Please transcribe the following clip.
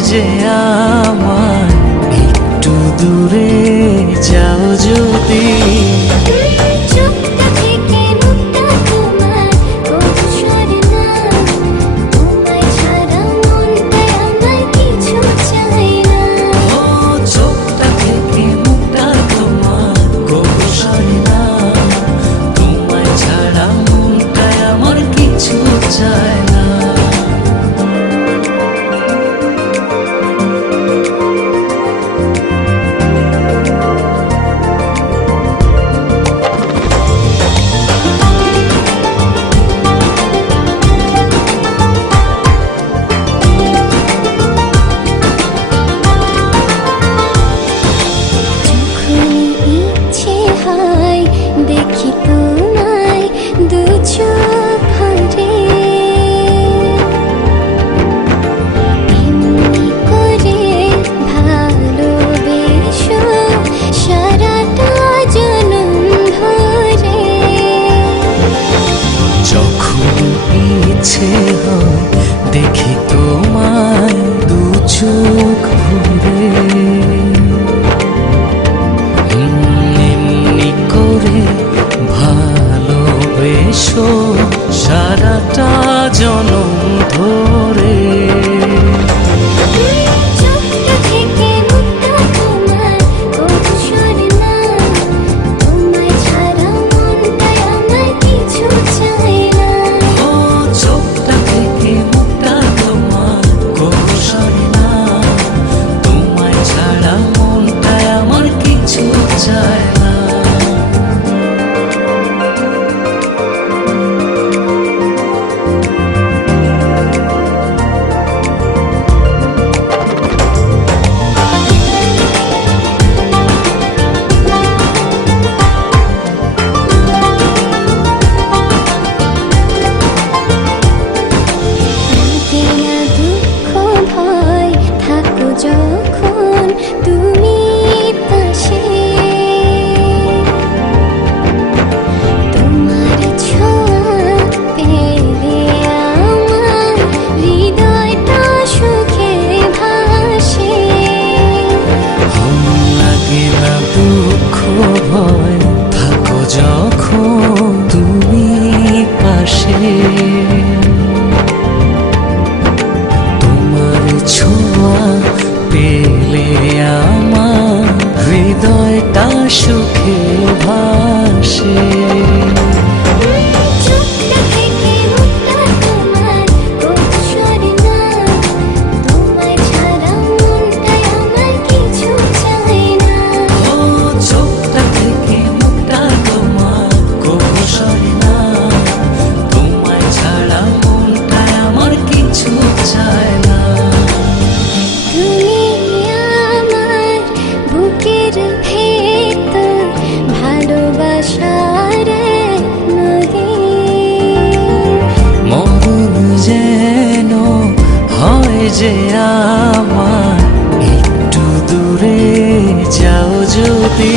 যে আমার একটু দূরে যাও যদি। দেখি তোমায় দু চোখ ভরে, এমনি করে ভালোবেসো সারাটা জনম ধরে। যখন ইচ্ছে হয় দেখি তোমায় দু চোখ ভরে, ভালোবেসো সারাটা জনম ধরে। যখন তুমি পাশে, তোমার ছোঁয়া পেলে আমার হৃদয়টা সুখে ভাসে। লাগে না দুঃখ ভয় থাকো যখন তুমি পাশে, তোমার ছোঁয়া পেলে আমার হৃদয়টা সুখে ভাসে। যেন হয় যে আমার একটু দূরে যাও যদি।